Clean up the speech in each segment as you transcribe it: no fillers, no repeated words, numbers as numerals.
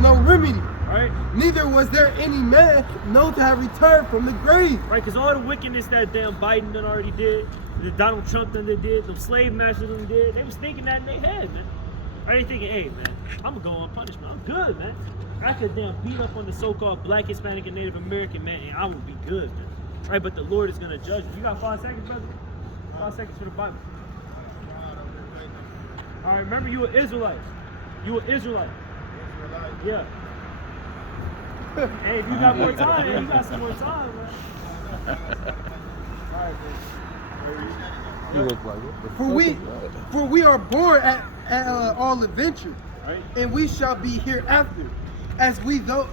no remedy. Right? Neither was there any man known to have returned from the grave. Right? Because all the wickedness that damn Biden done already did, that Donald Trump done did, the slave masters done did, they was thinking that in their head, man. Right? They thinking, hey, man, I'm gonna go unpunished, man. I'm good, man. I could damn beat up on the so-called Black, Hispanic, and Native American man, and I will be good, man. Right? But the Lord is gonna judge you. You got 5 seconds, brother? 5 seconds for the Bible. All right, remember you were Israelites. You were Israelite. Yeah. Hey, if you got more time, man, you got some more time, man. All right, man. You look like it. For we are born at all adventure, Right? and we shall be hereafter, as we though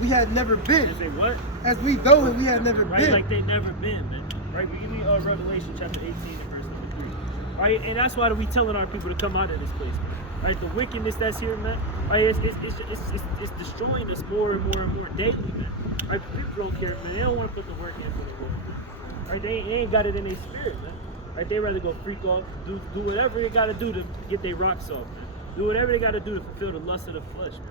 we had never been. They say what? As we though and we had never Right, been. like they never been, man. Right? We give me Revelation chapter 18 and verse number 3. Right? And that's why we telling our people to come out of this place, man. Right? The wickedness that's here, man. Right? It's destroying us more and more and more daily, man. Right? People don't care, man. They don't want to put the work in for the Lord. Right? They ain't got it in their spirit, man. Right? They rather go freak off, do whatever they gotta do to get their rocks off, man. Do whatever they gotta do to fulfill the lust of the flesh, man.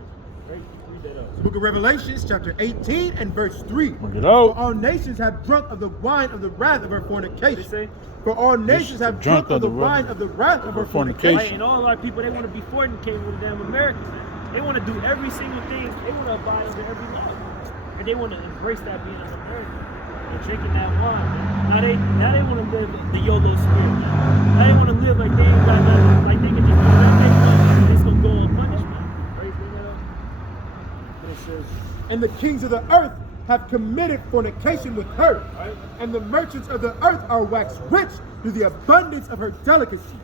Right? Read that up. The book of Revelations, chapter 18 and verse 3. Look it out. For all nations have drunk of the wine of the wrath of her fornication. What they say? For all nations have drunk of the wine of the wrath of her fornication. Right, and all our people, they want to be fornicating with damn America, man. They want to do every single thing. They want to abide under every law, and they want to embrace that being an American. They're drinking that wine, man. Now they want to live the YOLO spirit, man. Now they want to live like they ain't got nothing, like they can just do whatever they want, and it's gonna go unpunished, man. Right? Bring that up. What it says. And the kings of the earth have committed fornication with her. Right. And the merchants of the earth are waxed rich through the abundance of her delicacy.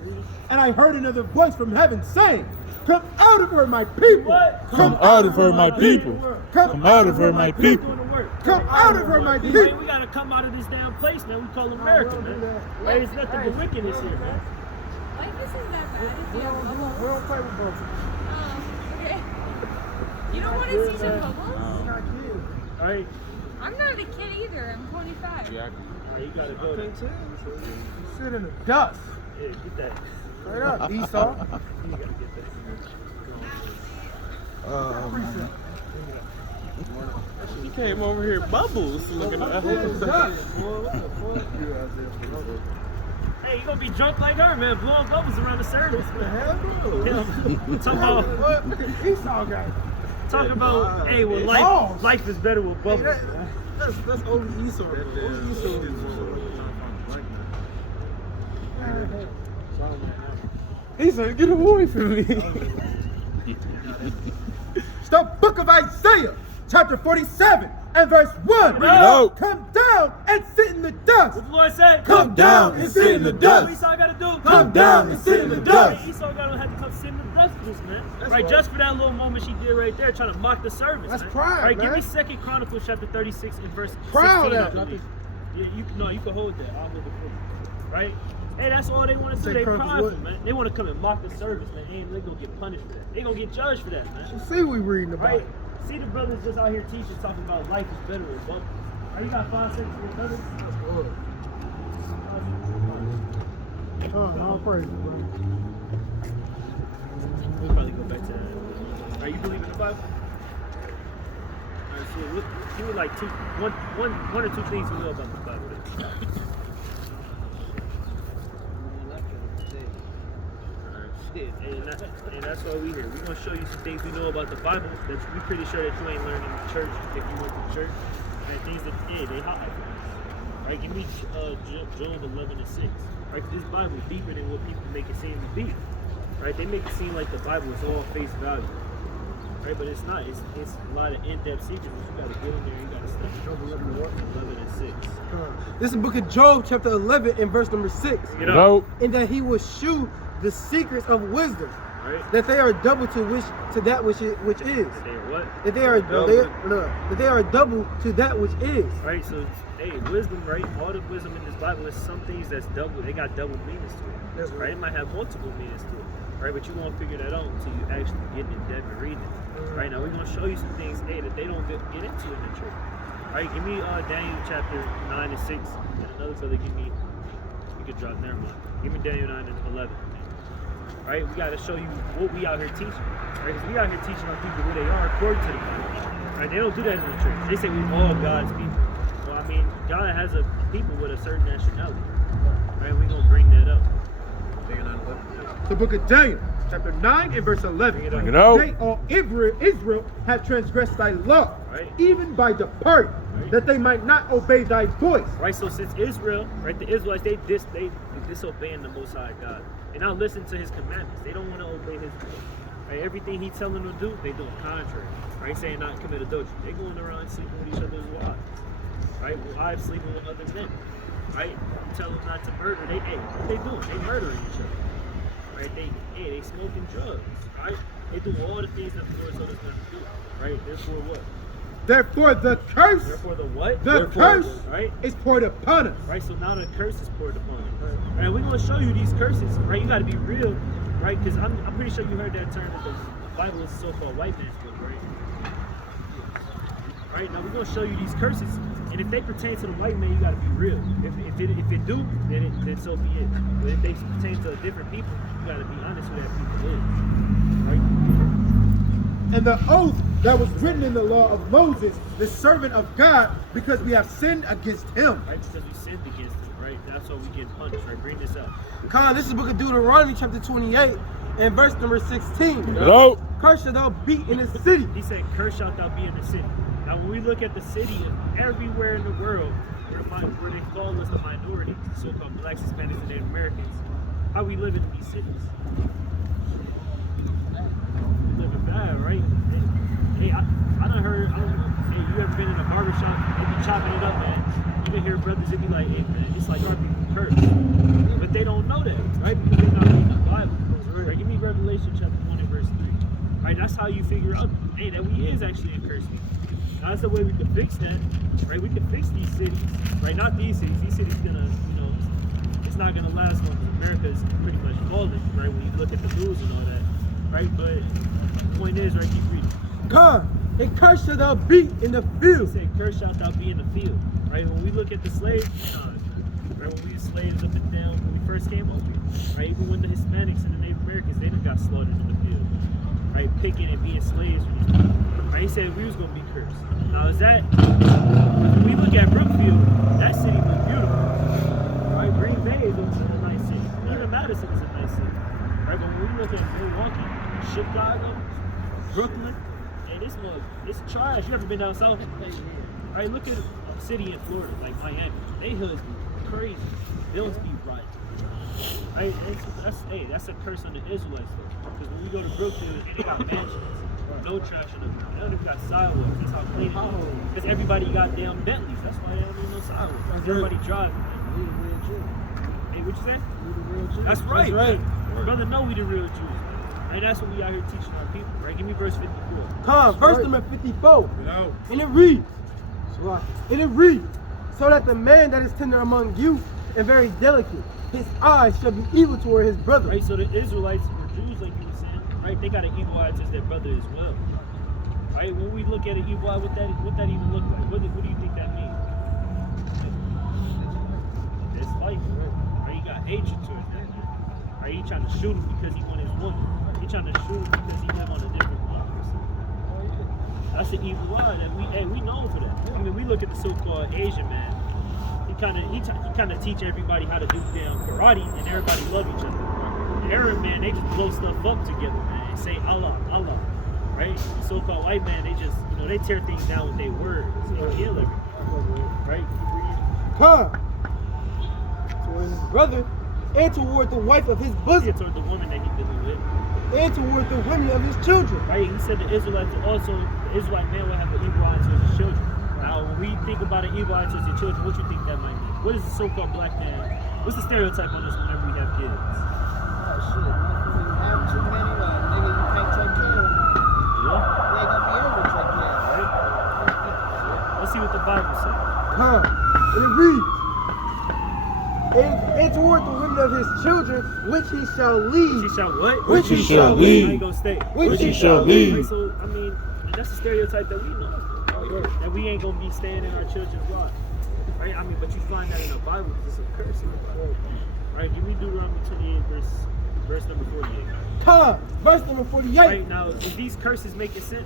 And I heard another voice from heaven saying, come out of her, my people. What? Come out of her, my people. Come out of her, my people. Come out of her, my Man, people. we gotta come out of this damn place, man. We call America, man. Right? There's nothing but wickedness here, man. Life isn't that bad if you have bubbles. We don't play with bubbles. Oh, okay. You don't want to see some bubbles? We're not kids. All right. I'm not a kid either. I'm 25. All right, you gotta go. Can't tell. You sit in the dust. Yeah, get that. Straight up, Esau. You gotta get that. He came over here bubbles looking at Hey, you gonna be drunk like her, man. Blowing bubbles around the service, man. Hell no. Yeah. Esau guy. Talk about, hey, well, Balls. life is better with bubbles, Hey, man. That's old Esau. Old Esau. He said, get away from me. It's the book of Isaiah, chapter 47 and verse 1. No. Come down and sit in the dust. What the Lord said? Come down and sit in the What dust. Esau gotta do? Come down and sit in the dust. Hey, Esau gotta have to come sit in the dust for this, man. Right, just for that little moment she did right there, trying to mock the service. That's man. pride, Right, man. give me 2 Chronicles chapter 36 and verse 16. Proud I of that. believe. Yeah, you can hold that. I'll hold it for you. Right? Hey, that's all they want to do. Say They Chronicles prideful, what? man. They want to come and mock the service, man. Hey, they're gonna get punished for that. They gonna get judged for that, man. See, we reading about Right? it. See the brothers just out here teaching, talking about life is better with bubbles. Right, you got 5 seconds for brothers? All praise, bro. We'll probably go back to that. Are you believe in the Bible? Alright, so give me like one or two things you know about the Bible. And that's why we here. We're gonna show you some things we know about the Bible that we're pretty sure that you ain't learned in the church if you went to church. And things that they highlight for us. Right, give me Job 11 and 6. Right, this Bible is deeper than what people make it seem to be. Right, they make it seem like the Bible is all face value. Right, but it's not. It's a lot of in-depth secrets. You gotta get in there. You gotta study. Job 11 and 6. This is the book of Job, chapter 11, and verse number 6. You know, And that he will shew the secrets of wisdom, right? that they are double to that which is. They are what? That they are that they are double to that which is. Right, so hey, wisdom, right? All the wisdom in this Bible is some things that's double. They got double meanings to it. That's Right? It might have multiple meanings to it. Right, but you won't figure that out until you actually get in depth and read it. Right now, we're gonna show you some things, hey, that they don't get into in the church. Right, give me Daniel chapter 9 and 6, and another brother give me. You could drop. Never mind. Give me Daniel 9 and 11. right? We got to show you what we out here teaching, right? Because we out here teaching our people who they are according to the Bible, right? They don't do that in the church. They say we all God's people. Well, I mean, God has a people with a certain nationality, right? We're going to bring that up. The book of Daniel, chapter 9 and verse 11. Bring it out. They, all Israel, have transgressed thy law, Right. even by departing, Right. that they might not obey thy voice. Right, so since Israel, right, the Israelites, they disobeying the Most High God. They not listen to His commandments. They don't want to obey His voice. Right, everything He telling them to do, they doing contrary. Right, saying not commit adultery. They going around sleeping with each other's wives. Right, wives sleeping with other men. Right, tell them not to murder. What they doing? They murdering each other. Right, they smoking drugs. Right, they do all the things that the Lord told us not to do. Right, therefore what? Therefore the curse, Therefore the what? the Therefore, curse right? is poured upon us. Right, so now the curse is poured upon you. Right, we're gonna show you these curses. Right, you got to be real, right? Because I'm pretty sure you heard that term that the Bible is a so-called white man's book, right? Right, now we're gonna show you these curses, and if they pertain to the white man, you got to be real. If it do, then so be it. But if they pertain to different people, you got to be honest who that people is. Right. And the oath that was written in the law of Moses, the servant of God, because we have sinned against him. Right, because we sinned against him, right? That's why we get punished, right? Bring this up. Con, this is the book of Deuteronomy, chapter 28, and verse number 16. Hello. Cursed shalt thou be in the city. He said, "Curse shalt thou be in the city." Now, when we look at the city, everywhere in the world where they call us the minority, so-called blacks, Hispanics, and Native Americans, how we live in these cities? We living bad, right? Hey, I done heard. I don't know. Hey, you ever been in a barbershop? They be chopping it up, man. You can hear brothers that be like, "Hey, man, it's like our people curse," but they don't know that, right? Because they're not reading the Bible. Right? Give me Revelation chapter 1 and verse 3. Right? That's how you figure out, hey, that we is actually a cursed people. Now, that's the way we can fix that, right? We can fix these cities, right? Not these cities. These cities gonna, it's not gonna last long. America is pretty much falling, right? When you look at the news and all that, right? But the point is, right? Keep reading. Con, and cursed shalt thou be in the He field. said, "Curse shalt thou be in the field." Right? When we look at the slaves, right? When we were slaves up and down when we first came over here, right? Even when the Hispanics and the Native Americans, they done got slaughtered in the field, right? Picking and being slaves for these people. Right? He said we was gonna be cursed. Now is that? When we look at Brookfield, that city was beautiful. Right? Green Bay is a nice city. Even Madison is a nice city. Right? But when we look at Milwaukee, Chicago, Brooklyn, and it's trash. You ever been down south? Right? Look at a city in Florida like Miami. They hoods be crazy. Bills be right. Right? That's a curse on the Israelites though. Because when we go to Brookfield, they got mansions. No trash in them. They don't even got sidewalks. That's how clean it is. Because everybody got damn Bentleys. That's why they don't need no sidewalks. Because everybody driving. Hey, what you say? That's right. That's right. Brother, know we the real Jews. Right? That's what we out here teaching our people. Right? Give me verse 54. Con, verse number 54. And it reads, so that the man that is tender among you and very delicate, his eyes shall be evil toward his brother. Right? So the Israelites, the Jews, like you were saying, right? They got an evil eye towards their brother as well. Right? When we look at an evil eye, what that even look like? What do you think that means? It's life, right? He got hatred towards that. Right? He trying to shoot him because he want his woman. He trying to shoot him because he have on a different woman. That's an evil eye that we known for that. I mean, we look at the so-called Asian man. He kind of teach everybody how to do damn karate, and everybody love each other. The Arab man, they just blow stuff up together, man, and say Allah, Allah, right? The so-called white man, they just, they tear things down with their words. They kill everything, right? Con, toward his brother, and toward the wife of his Yeah, bosom, toward the woman that he dealing with, and toward the women of his children. right? He said the Israelite man will have an evil eye towards his children. Now, when we think about an evil eye towards your children, what you think that might mean? What is the so-called black man? What's the stereotype on this whenever we have kids? Have too many, nigga, you can't take care of them. Yeah. They ain't gonna be able to take care of them. Right? Let's see what the Bible says. Con, and it reads, and toward the women of his children, which he shall lead. She shall what? Which he shall I lead. ain't gonna stay. Which he shall Right, lead. so, I mean, and that's the stereotype that we know. That we ain't gonna be staying in our children's lives. Right? I mean, but you find that in the Bible because it's a curse in the Bible. Right? Give me Deuteronomy 28, verse verse number 48. Come, verse number 48. Right now, is these curses making sense?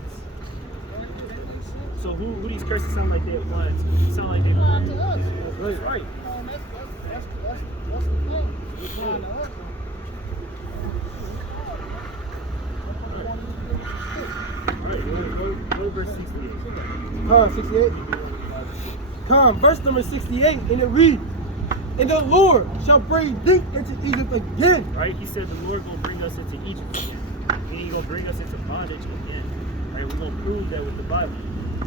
So who these curses sound like they applying to? They sound like they applying to us. That's right. That's the thing. It's applying to us. Alright, go to verse 68. 68. Come, verse number 68, and it reads, and the Lord shall bring thee into Egypt again. Right? He said the Lord gonna bring us into Egypt again. And He gonna bring us into bondage again. Right? We're gonna prove that with the Bible.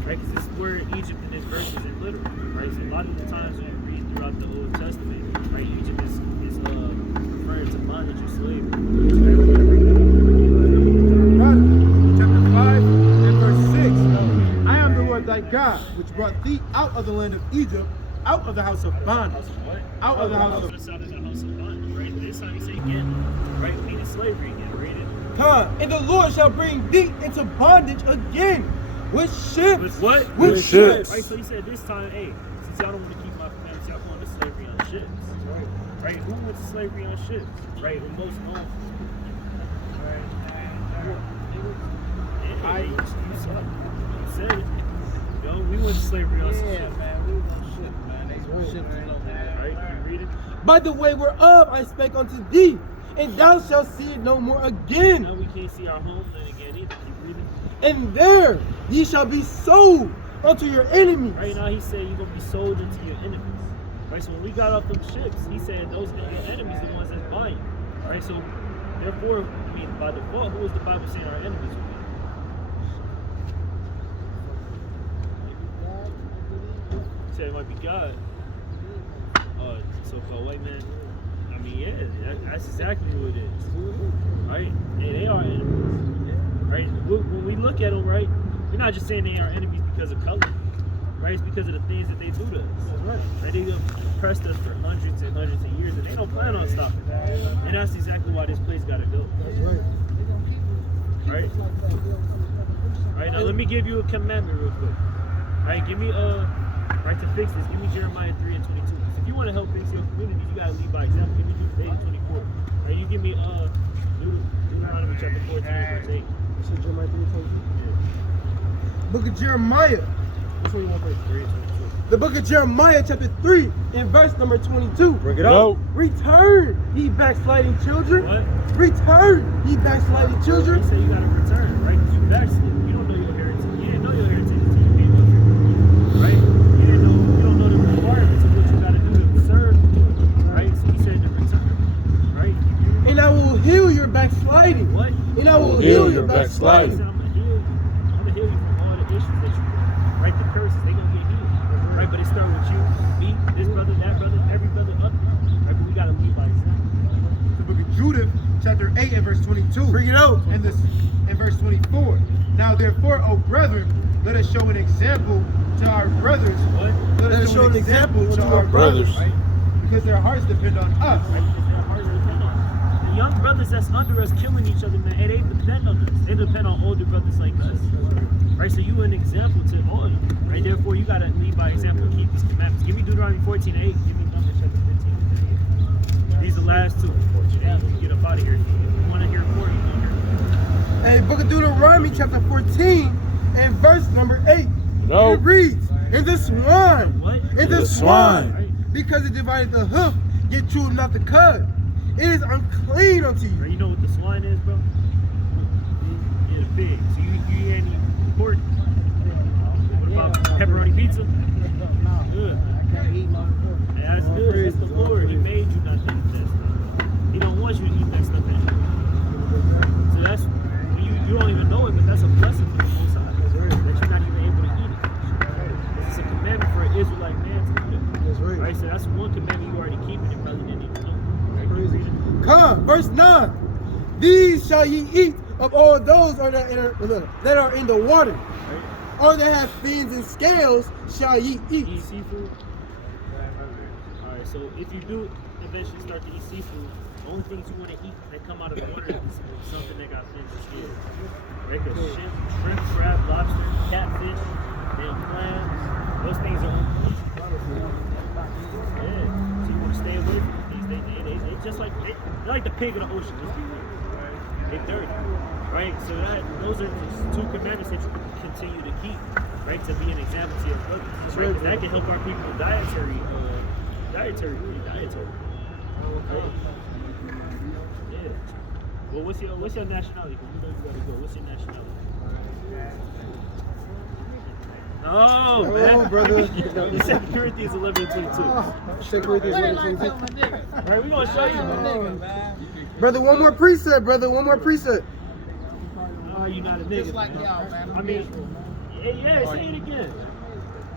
Right? Because this word Egypt in this verse isn't literal. Right? So a lot of the times when you read throughout the Old Testament, right, Egypt is referring to bondage or slavery. Chapter 5 and verse 6. I am the Lord thy God, which brought thee out of the land of Egypt, out of the house of bondage. What? Out of the house of Out of the house of bondage. Right? This time he say again. Right? Meaning slavery again. Read it. Come, and the Lord shall bring thee into bondage again with ships. With what? With ships. Right, so he said this time, hey, since y'all don't want to keep my commandments, y'all going to slavery on ships. Right? Who went to slavery on ships? Right? The most known. Right? You suck. You said it. Yo, we went to slavery on some Yeah, ships. man. We was on ship, man. They ships ain't over there. Right? You read it? By the way whereof I spake unto thee, and thou shalt see it no more again. Now we can't see our homeland again either. Keep reading. And there ye shall be sold unto your enemies. Right now he said you're going to be sold into your enemies. Right? So when we got off them ships, he said those your enemies are the ones that's buying. Right? So therefore, I mean, by default, who is the Bible saying our enemies would be? He said it might be God. So-called white man. I mean, yeah, that's exactly who it is. Right? Yeah, they are enemies. Right? When we look at them, right, we're not just saying they are enemies because of color. Right? It's because of the things that they do to us. Right? They oppressed us for hundreds and hundreds of years, and they don't plan on stopping. And that's exactly why this place got to go. Right? Right? Now let me give you a commandment real quick. Right? Give me right, to fix this, give me Jeremiah 3 and 22. If you want to help fix your community, you gotta lead by example. Give me Deuteronomy 24. Right? You give me Deuteronomy chapter 14 verse 8. This is Jeremiah 3:22. Book of Jeremiah. Which one you want first? 3 and 22. The book of Jeremiah chapter 3 and verse number 22. Bring it out. Return, ye backsliding children. What? Return, ye backsliding He children. said you gotta return, right? You backslid. You don't know your heritage. You didn't know your heritage until you came up here. Right? You don't know the requirements of what you gotta do to serve. Right? So he said to return. Right? And I will heal your backsliding. What? And I will Heal heal your your He backsliding. said, I'm gonna heal you. I'm gonna heal you from all the issues that you got. Right? The curses, they gonna get healed. Right? But it starts with you, me, this brother, that brother, every brother up. Right? But we gotta lead by example. the book of Judith, chapter 8 and verse 22. Bring it out. And verse 24. Now therefore, O brethren, let us show an example to our brothers. What? Let us show an example to our brothers. brothers. Because their hearts depend on us. Right? Because their hearts depend on us. The young brothers that's under us killing each other, man, they depend on us. They depend on older brothers like us. Right? So you an example to all of them. Right? Therefore, you gotta lead by example and keep these commandments. Give me Deuteronomy 14 and 8. Give me Numbers chapter 15 and 58. These are the last two. And you can get up out of here. If you want to hear more, you can hear. And book of Deuteronomy chapter 14 and verse number 8. No. It reads, and the swine, What? and the The swine, swine. because it divided the hoof, yet chewed not the cud. It is unclean unto you. Right? You know what the swine is, bro? Yeah, the pig. So you ain't eating pork. What about pepperoni pizza? Good. I can't eat no pork. Yeah, that's good. That's the Lord. He made you not to eat that stuff. He don't want you to eat that stuff anyway. So that's when you don't even know it, but that's a blessing from the Most High. That you're not even able to eat it. It's a commandment for an Israelite man to do that. That's right. Right? So that's one commandment you already keeping and probably didn't even know. Right? Keep reading. Come, verse 9. These shall ye eat of all those that are in the water, Right? or that have fins and scales shall ye eat. Eat seafood. Alright, so if you do eventually start to eat seafood, the only things you want to eat that come out of the water is something that got fins and scales. Right? Because shrimp, crab, lobster, catfish, damn clams, those things are unclean. Yeah. So you want to stay away from these. They just like like the pig in the ocean. Let's be real. Right? They're dirty. Right? So those are just 2 commandments that you can continue to keep. Right? To be an example to your brothers. Right? 'Cause that can help our people with dietary. Right? Yeah. Well, what's your nationality? 'Cause you know you gotta go. What's your nationality? Oh, man. brother. You said Corinthians 11:22. Check Corinthians What did 11:22. I tell my nigga? Right, we gonna show you, man. Brother, one more precept, brother. One more precept. Oh, you not a nigga. Just like y'all, man. I mean, yeah, say it again.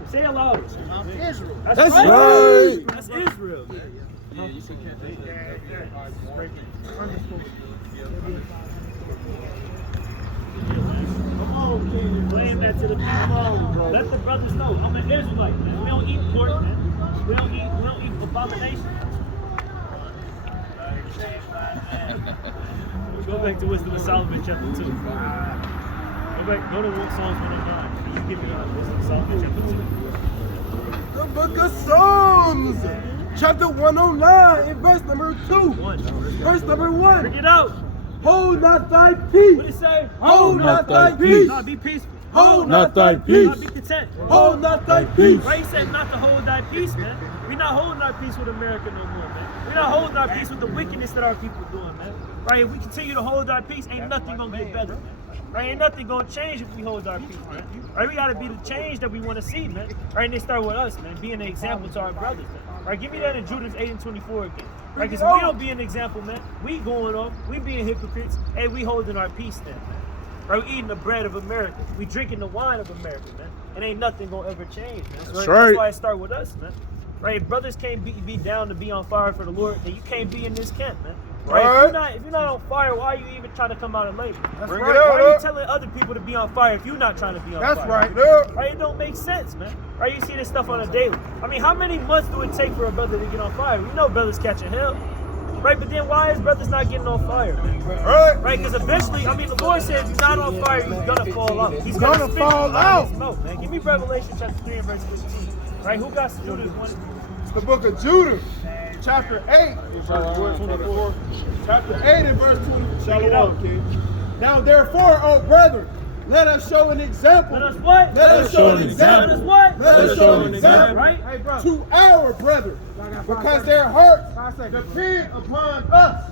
Say it louder. I'm Israel. That's right. That's Israel, man. Come on, King. Blame that to the people. Let the brothers know. I'm an Israelite, man. We don't eat pork, man. We don't eat abomination. Go back to Wisdom of Solomon, chapter 2. Go to Psalms 109. You give me Wisdom of Solomon, chapter 2. The book of Psalms, chapter 109, and verse number 2. Verse number 1. Bring it out. Hold not thy peace. What it say? Hold not thy peace. No, be peaceful. Hold Not thy peace. No, be content. Hold not thy peace. Right? He said not to hold thy peace, man. We're not holding our peace with America no more, man. We're not holding our peace with the wickedness that our people are doing, man. Right? If we continue to hold our peace, ain't nothing gonna get better, man. Right? Ain't nothing gonna change if we hold our peace, man. Right? We gotta be the change that we want to see, man. Right? And they start with us, man, being an example to our brothers, man. Right? Give me that in Judas 8:24 again. Right? Because we don't be an example, man. We going off, we being hypocrites, and we holding our peace then, man. Right? We eating the bread of America. We drinking the wine of America, man. And ain't nothing gonna ever change, man. That's That's right. why it start with us, man. Right? If brothers can't be down to be on fire for the Lord, then you can't be in this camp, man. Right? If you're not on fire, why are you even trying to come out and labor? Bring Why it out, are you up. telling other people to be on fire if you're not trying to be on That's fire? right, up. Right? It don't make sense, man. Right? You see this stuff on a daily. I mean, how many months do it take for a brother to get on fire? We know brothers catching hell. Right? But then why is brothers not getting on fire, man? Right. Right? Because eventually, I mean, the Lord said if you're not on fire, he's gonna fall out. He's Gonna spit fall you out. his mouth, man. Give me Revelation chapter 3 and verse 15. Right? Who got to do this one? The book of Judah, chapter 8, verse 24. Chapter 8 and verse 20. Shalom, King. Now therefore, O brethren, let us show an example. Let us what? Let us show an example. Let us what? Let us show an example. Right? Hey, bro. To our brethren, because their hearts depend upon us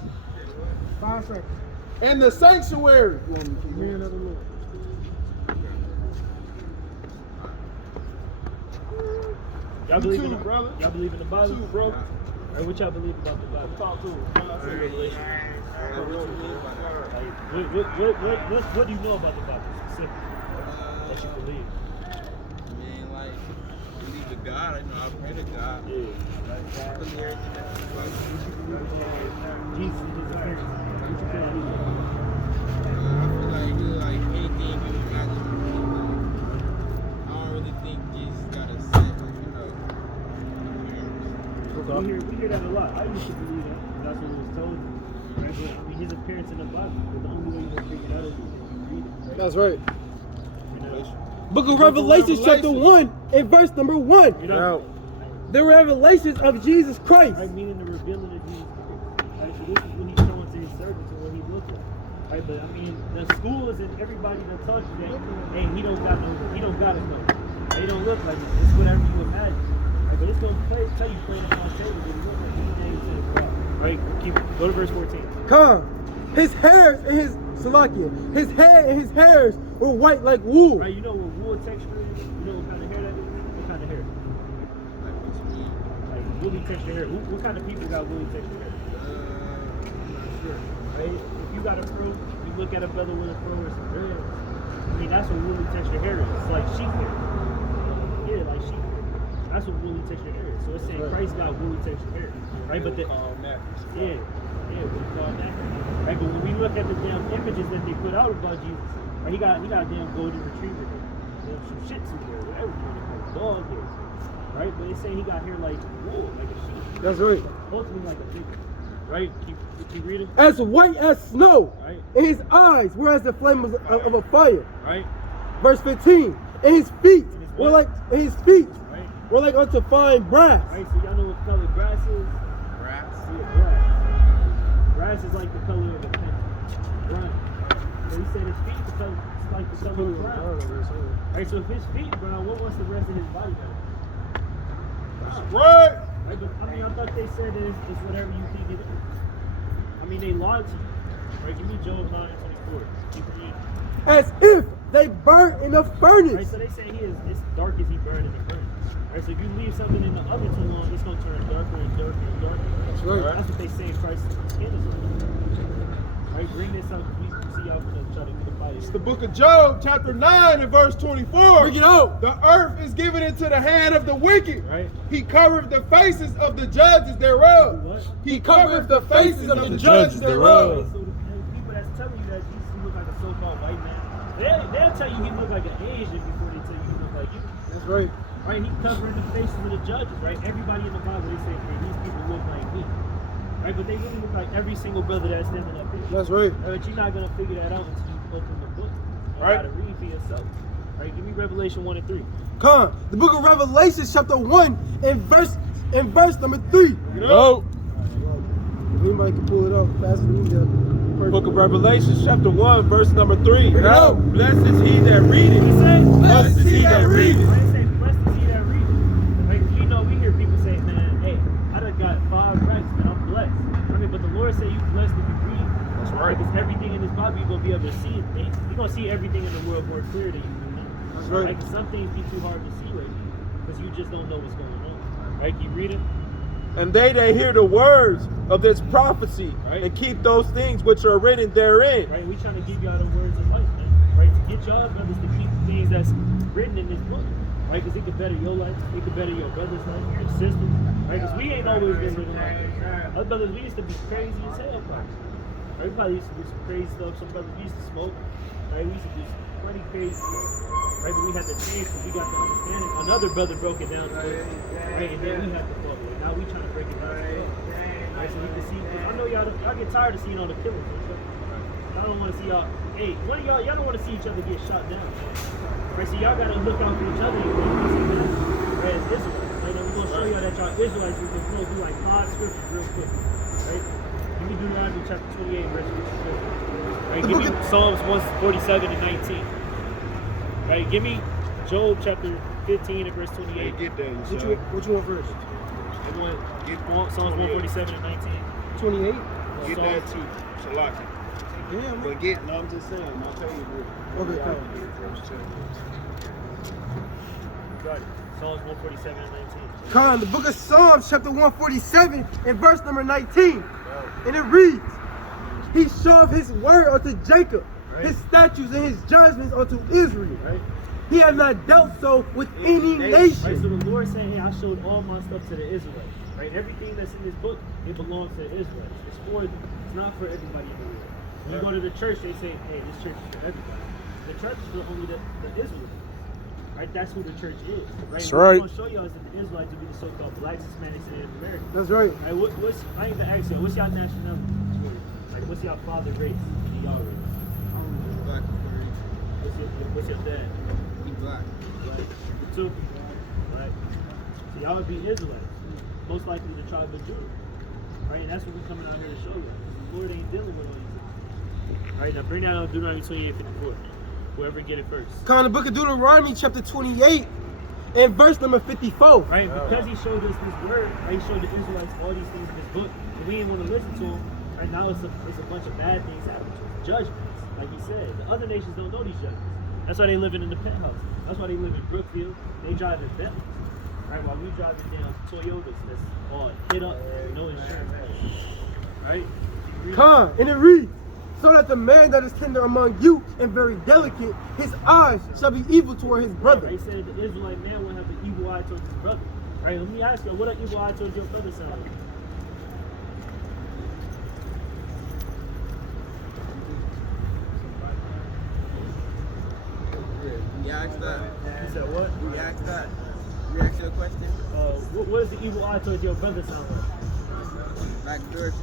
5 seconds. in the sanctuary. Man of the Lord. Y'all believe in Two, the brother. Y'all believe in the Bible? Two, bro. Right, what y'all believe about the Bible? Talk to him. Revelation. What do you know about the Bible specifically that you believe? Man, like, believe in God. I know I pray to God. Yeah. Believe everything that the Bible Jesus and his appearance. What you feel like? I feel like anything you imagine. I don't really think Jesus got a set, We hear that a lot. I used to believe that. That's what was told me. Right? But, I mean, his appearance in the Bible, but the only way you're going to figure it out is if you read it. That's right. You know? Book of Revelation, chapter 1, and verse number 1. You know? The revelations of Jesus Christ. Right, meaning the revealing of Jesus Christ. Right, so this is when he's showing to his servants and what he looks like. Right, but I mean, the schools and everybody that talks to that, hey, he don't got us no. They don't look like it. It's whatever you imagine. Right, but it's gonna tell you playing on table what he looks like. Anything to the crowd. Right, go to verse 14. Come. His hairs and his Salakia. His head and his hairs were white like wool. Right, you know what wool texture is? You know what kind of hair that is? What kind of hair? Like woolly texture hair. What kind of people got woolly texture hair? Right? If you got a fro, you look at a brother with a fro or some dreads. I mean, that's what woolly texture hair is. It's like sheep hair. Yeah, like sheep hair. That's what woolly texture hair is. So it's saying Christ got woolly texture hair. Right? But the yeah, we call that. Right? But when we look at the damn images that they put out about Jesus, right, he got a damn golden retriever hair. Some shih tzu hair, whatever you want to call it, dog hair. Right? But it's saying he got hair like wool, like a sheep. That's right. Ultimately like a pig. Right? Keep reading. As white as snow. Right. And his eyes were as the flame of a fire. Right? Verse 15. And his feet were what? like Right? were like unto fine brass. Right? So y'all know what color grass is? Grass. Yeah, grass. grass is like the color of a pen. Brown. So he said his feet is like the color of brown. Right, so if his feet brown, what was the rest of his body brown? Right. Right, but, I mean, I thought they said that it's whatever you think it is. I mean, they lied to you. Right, give me Job 9:24. Keep reading. As if they burn in a Right, furnace. so they say he is it's dark as he burned in the furnace. Right, so if you leave something in the oven too long, it's gonna turn darker and darker and darker. That's right. That's what they say Christ's skin is like. Right, bring this up. We can see y'all gonna try to get a fire. It's the book of Job, chapter 9 and verse 24. Bring it out. The earth is given into the hand of the wicked. Right. He covereth the faces of the judges thereof. What? He covereth the faces of the judges thereof. So the people that's telling you that Jesus look like a so-called white man, they'll tell you he look like an Asian before they tell you he look like you. That's right. Right, he covering the faces of the judges, right? Everybody in the Bible, they say, hey, these people look like me. Right, but they really look like every single brother that's standing up here. That's right. Right, but you're not going to figure that out until you open the book. You Right. got to read for yourself. Right, give me Revelation 1 and 3. Come. The book of Revelation, chapter 1, and verse number 3. No. If anybody can pull it up, pass it to me. Book of Revelation, chapter 1, verse number 3. Bring it out. Blessed is he that readeth. He said, Blessed is he that readeth. Right, say, blessed is he that readeth. Right, you know, we hear people say, man, hey, I done got 5 rights, man, I'm blessed. I mean, but the Lord said you blessed if you read. That's right. Because everything in this Bible, you're going to be able to see it. You're going to see everything in the world more clear than you do now. That's right. Like, some things be too hard to see right now because you just don't know what's going on. Right, you read it? And they that hear the words of this prophecy Right. and keep those things which are written therein. Right, we trying to give y'all the words of life, man. Right, to get y'all brothers to keep the things that's written in this book. Right, because it could better your life, it could better your brother's life, your sister. Right, because we ain't always been living like this. Other brothers, we used to be crazy as hell, probably. Right, we probably used to do some crazy stuff. Some brothers, we used to smoke. Right, we used to do some funny crazy stuff. Right, but we had to change because we got the understanding. Another brother broke it down to us. Right, and then we had to follow it. Now we trying to break it down. Right, so we can see. I know y'all get tired of seeing all the killings. I don't want to see y'all. Hey, one of y'all don't want to see each other get shot down. Right, so y'all gotta look out for each other. Right, as Israelites. Right, now we're gonna show y'all that y'all Israelites. We can go through like 5 scriptures real quick. Right, give me Deuteronomy chapter 28, verse 52. Right, give me Psalms 147 and 19. Right, give me Job chapter 15 and verse 28. Get there, Which one first? Everyone, get Psalms 147 and 19. 28? Get that too. Shalaki. Damn. But get, no, I'm just saying, I'll tell you real. Okay, cool. Got it. Psalms 147 and 19. Come, the book of Psalms, chapter 147, and verse number 19. And it reads, He showed his word unto Jacob, his statutes and his judgments unto Israel. Right? He has not dealt so with any Right, so nation. the Lord said, hey, I showed all my stuff to the Israelites. Right? Everything that's in this book, it belongs to the Israelites. It's for them. It's not for everybody in the world. When you go to the church, they say, hey, this church is for everybody. The church is for only the Israelites. Right? That's who the church is. Right? That's What right. I'm going to show y'all is that the Israelites will be the so-called blacks, Hispanics, and Americans. That's right. Right? I ain't even ask y'all, what's y'all nationality? Like, what's y'all father race and y'all race? Black Puerto What's your dad? Rican. He black. Right? You too? Right? So y'all would be Israelites. Most likely the tribe of Judah. Right? And that's what we're coming out here to show you. The Lord ain't dealing with all these things. Right? Now bring that on Deuteronomy 28:54. Whoever get it first. Come, the book of Deuteronomy, chapter 28, and verse number 54. Right? Because he showed us this word, right? He showed the Israelites all these things in this book. And we didn't want to listen to him. Right now it's a bunch of bad things happening to us. Judgments. Like he said. The other nations don't know these judgments. That's why they living in the penthouse. That's why they live in Brookfield. They drive in Bentleys. Right? While we driving down Toyotas that's all hit up, no insurance. Right? Come, and it reads, so that the man that is tender among you and very delicate, his eyes shall be evil toward his brother. Right? He said the Israelite man will have an evil eye towards his brother. Right? Let me ask you, what an evil eye towards your brother sound like? We asked that. You said what? We asked that. We asked your question. What does the evil eye towards your brother sound like? Black Dirk.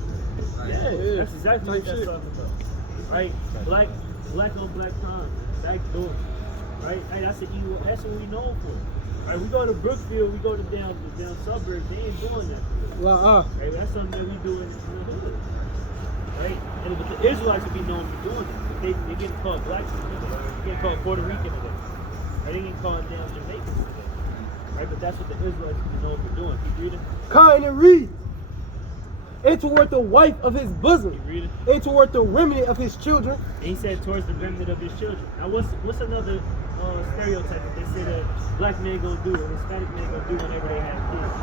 Like, Yeah, that's exactly what that's talking about. Right? Black on black crime, back door. Right? Hey, that's the evil. That's what we known for. Right? We go to Brookfield, we go to down suburbs. They ain't doing that. Well, Right? That's something that we do in the hood. right? And but the Israelites would be known for doing it. They getting called blacks today. They getting called Puerto Rican today. Right? They getting called damn Jamaicans today. Right? But that's what the Israelites would be known for doing. Keep reading. And it reads, and toward the wife of his bosom, Keep reading. and toward the remnant of his children. And he said towards the remnant of his children. Now what's another stereotype that they say that black men gonna do or Hispanic men gonna do whenever they have kids?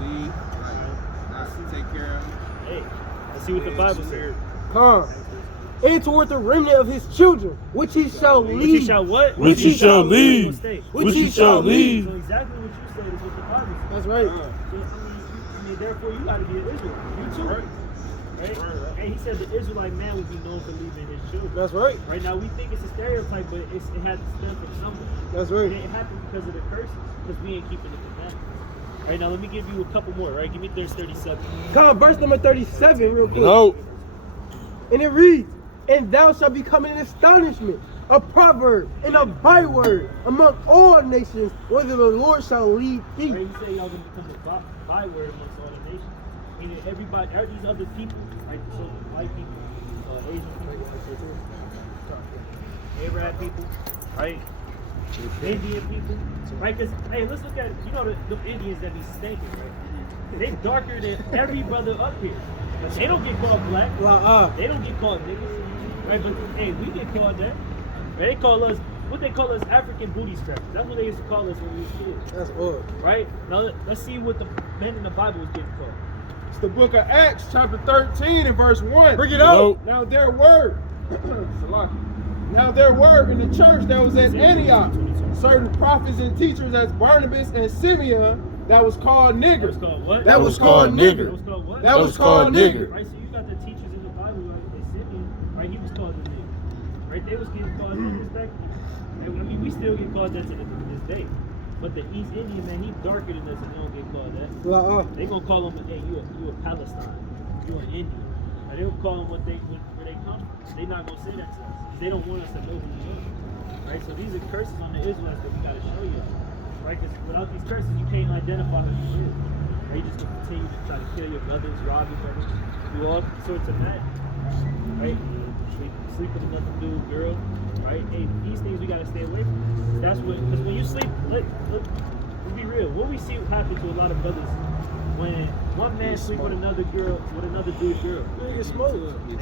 We not take care of them. Hey, let's see what the Bible says. And toward the remnant of his children, which he shall lead. Which he shall what? Which he shall lead. Which he shall lead. So exactly what you said is what the Bible says. That's right. So, I mean, therefore you got to be an Israelite. You too. Right? And he said the Israelite man would be known for leaving his children. That's right. Right now we think it's a stereotype, but it had to stem from somewhere. That's And right. it happened because of the curses, because we ain't keeping the commandments. Right now, let me give you a couple more. Right, give me verse 37. Verse number 37, real quick. No. And it reads, and thou shalt become an astonishment, a proverb, and a byword among all nations, whether the Lord shall lead thee. Right, he said y'all gonna become a byword amongst all the nations. Meaning everybody, all these other people, right? So white people, Asian people, Arab people, right? Indian people, right? Because hey, let's look at the Indians that be stinking, right? They darker than every brother up here, but they don't get called black. They don't get called niggas, right? But hey, we get called that. They call us what they call us African booty strappers. That's what they used to call us when we was kids. That's odd. Right? Now let's see what the men in the Bible was getting called. It's the book of Acts, chapter 13 and verse 1. Bring it out. No. Now there were in the church that was at Antioch certain prophets and teachers as Barnabas and Simeon that was called That was niggers. called what? That was called That nigger. was called what? That was called nigger. Right, so you got the teachers in the Bible, like Simeon, right? He was called the nigger. Right? They was getting called niggers back then. I mean, we still get called that to this day. But the East Indian man, he's darker than us, and they don't get called that. They gonna call him, hey, you a Palestine, you an Indian. Now they will call them where they come from. They not gonna say that to us. 'Cause they don't want us to know who we are. Right? So these are curses on the Israelites that we gotta show you. Right? Because without these curses, you can't identify who you is. Right? You just gonna continue to try to kill your brothers, rob your brothers, do all sorts of that. Right? Sleep with another dude, girl. Right? Hey, these things we gotta stay away from. That's what, because when you sleep, look, let's be real. What we see happen to a lot of brothers when one man sleep with another girl, with another dude's girl, they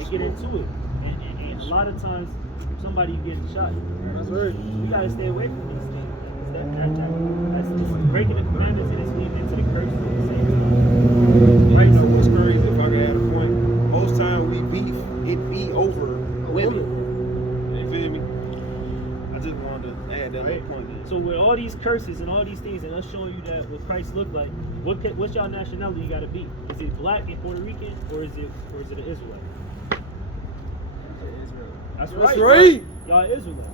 get into it, and a lot of times somebody getting shot. That's right. We gotta stay away from these things. That's breaking the commandments and it's leading into the curse at the same time. Right, so what's crazy, if I can add a point, most time we beef, it be over women. You feel me? I just wanted to add that little point there. So with all these curses and all these things, and us showing you that what Christ looked like, what's y'all nationality you gotta be? Is it black and Puerto Rican, or is it an Israelite? That's right. Y'all Israelites.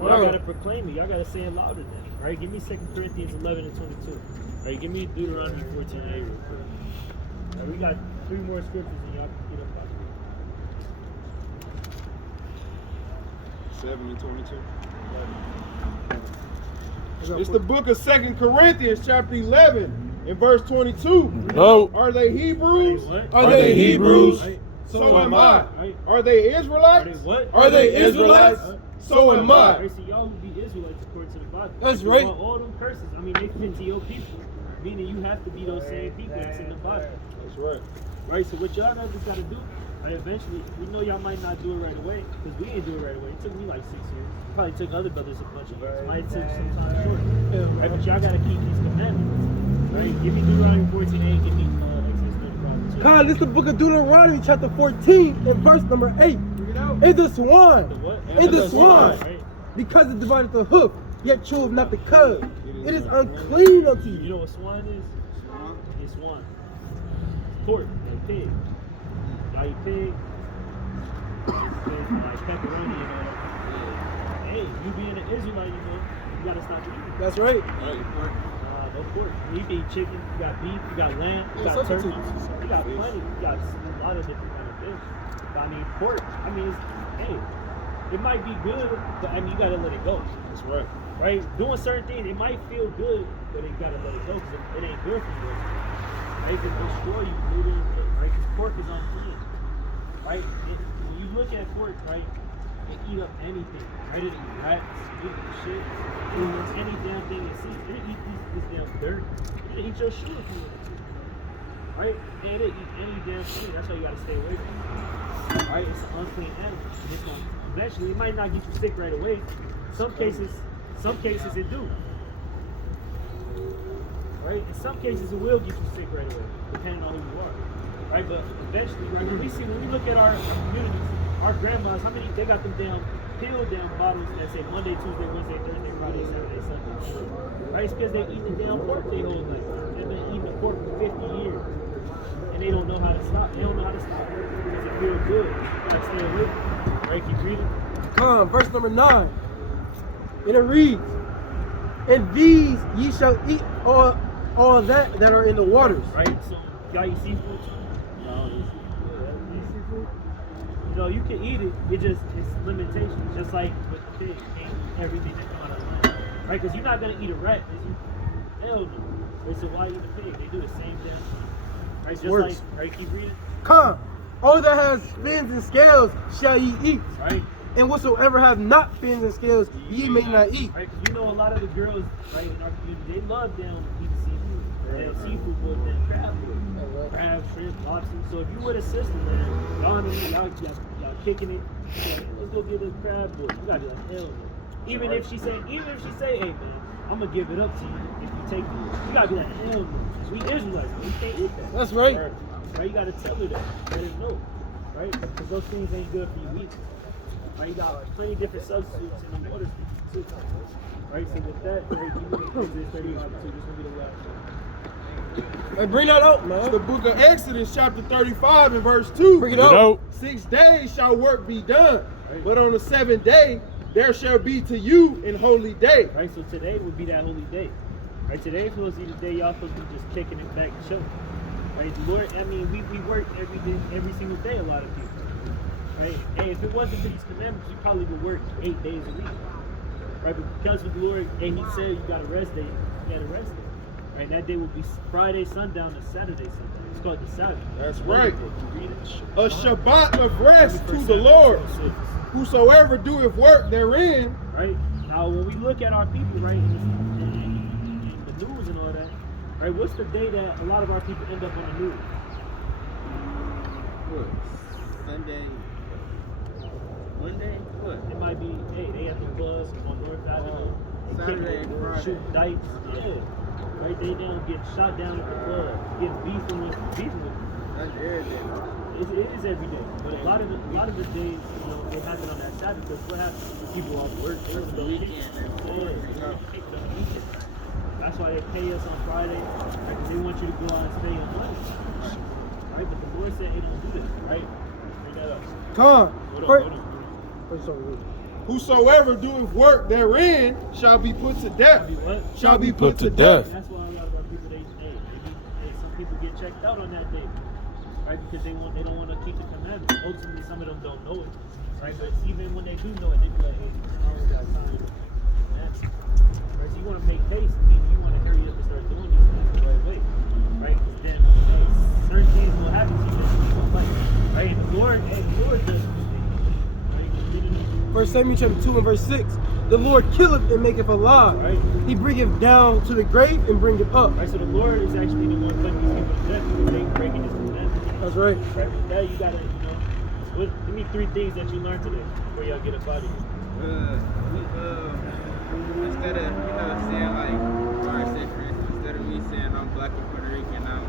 Y'all gotta proclaim it. Y'all gotta say it louder than it. Right? Give me 2 Corinthians 11 and 22. Right? Give me Deuteronomy 14 and 8 real quick. Right, we got 3 more scriptures and y'all can get up out of 7 and 22. It's the book of 2 Corinthians, chapter 11 and verse 22. No. Are they Hebrews? here. What? Are they Hebrews? Right? So am I. Right? Are they Are Israelites? they what? Are they Israelites? So am I. Right, so y'all would be Israelites according to the Bible. That's So right. all them curses, I mean, they fit to your people. Meaning you have to be those same people that's in the Bible. That's right. Right? So what y'all just gotta do, right, eventually, we know y'all might not do it right away, because we didn't do it right away. It took me like 6 years. Probably took other brothers a bunch of years. Might took some time short. Right? But y'all gotta keep these commandments. Right? Give me Deuteronomy 14 and give me Exodus 35. This is the book of Deuteronomy, chapter 14, and verse number 8. And the swan, The what? and the swan, Right? because it divided the hoof, yet cheweth not the cud. It is unclean unto You you. know what swan is? It's swan. It's pork, like pig. Now you pig, it's like pepperoni and all that. Hey, you being an Israelite, you gotta stop eating. That's right. No pork. You can eat chicken, you got beef, you got lamb, you got turkey, you got plenty, you got a lot of different kind of fish. But I mean, pork, I mean, hey, it might be good, but I mean, you gotta let it go. That's right. Right? Doing certain things, it might feel good, but you gotta let it go because it ain't good for you. Right? It can destroy you, dude. Right? Because pork is unclean. right? When you look at pork, right, they eat up anything, right? They eat rats, they eat shit, they eat any damn thing it sees. They eat this damn dirt. They eat your shoe if you want to, right? And they eat any damn thing. That's why you gotta stay away from it, right? It's an unclean animal. And it's gonna, eventually, it might not get you sick right away. Some cases it do. Right? In some cases, it will get you sick right away, depending on who you are. Right? But eventually, right, when we look at our communities, our grandmas, how many, they got them damn peeled down bottles that say Monday, Tuesday, Wednesday, Thursday, Friday, Saturday, Sunday. Right? It's because they eat the damn pork they whole life. They've been eating the pork for 50 years. And they don't know how to stop. They don't know how to stop it because it feels good. You gotta stay away. Right? Keep reading. Come, verse number 9. And it reads, and these ye shall eat all that are in the waters. Right? So, y'all eat seafood? No, eat seafood. You know, you can eat it. It's limitations. Just like with the pig, you can't eat everything that comes out of the land. Right? Because you're not gonna eat a rat, is you? Hell no. Right, so why eat a pig? They do the same thing. Right? Just Worse. like, right? Keep reading. Come, all that has fins and scales shall ye eat. Right? And whatsoever have not fins and scales, ye may not eat. Right? 'Cause you know a lot of the girls, right, in our community, they love down eating seafood. They have seafood, but then crab food. Crab, shrimp, lobster. So if you with a sister, man, y'all kicking it, yeah, let's go get this crab boy. You gotta be like, hell no. Even if she say, hey man, I'm gonna give it up to you if you take it. You gotta be like, hell no. We Israelites, we can't eat that. That's right. Right? You gotta tell her that. Let her know. Right? Because those things ain't good for you either. Right? You got plenty of different substitutes in the water too. Right? So with that, right, you look at this 35 too. This will be the last one. Hey, bring that out, It's man. the book of Exodus, chapter 35 and verse 2. Bring it Get out. out. 6 days shall work be done, but on the 7th day there shall be to you an holy day. Right? So today would be that holy day. Right? Today is supposed to be the day y'all supposed to be just kicking it back and chilling. Right? The Lord, I mean, we work every day, every single day, a lot of people. Right? Hey, if it wasn't for these commandments, you probably would work 8 days a week. Right? But because of the Lord, and He said you got a rest day, you got a rest day. Right? That day will be Friday sundown to Saturday sundown. It's called the Sabbath. That's right. You read it. A Shabbat of rest to the Lord. Whosoever doeth work therein. Right? Now, when we look at our people, right, in the news and all that, right, what's the day that a lot of our people end up on the news? What? Sunday? Monday? What? It might be, hey, they at the club on North Avenue. They Saturday kicking, and Friday. shooting dice. Yeah. Right? They down get shot down at the club, get beefing with them. That's every day. It is every day, but a lot of the days, you know, they happen on that Sabbath because what happens? People off work, they're on the weekend. Yeah, they're kicked on the weekend. That's why they pay us on Friday, right? Because they want you to go out and spend your money, right? But the Lord said He don't do that, right? Bring that up. Come. Hold First- on. first one. Whosoever doeth work therein shall be put to death. Be what? Shall be Put put to to death. death. That's why a lot of our people, some people get checked out on that day, right? Because they don't want to keep the commandments. Ultimately, some of them don't know it, right? But even when they do know it, they be like, hey, I don't got time. Right? So you want to make haste. I mean, you want to hurry up and start doing these things the right way, right? Because then certain things will happen to you that you don't like, right? And the Lord does these things, right? 1 Samuel chapter 2 and verse 6. The Lord killeth and maketh alive. Right. He bringeth down to the grave and bringeth up. Right, so the Lord is actually the one putting these people to death because they breaking His commandments. That's right. Right, with that you gotta, give me 3 things that you learned today before y'all get up out of here. Instead of, saying like, or say for instance, instead of me saying I'm black and Puerto Rican, I'm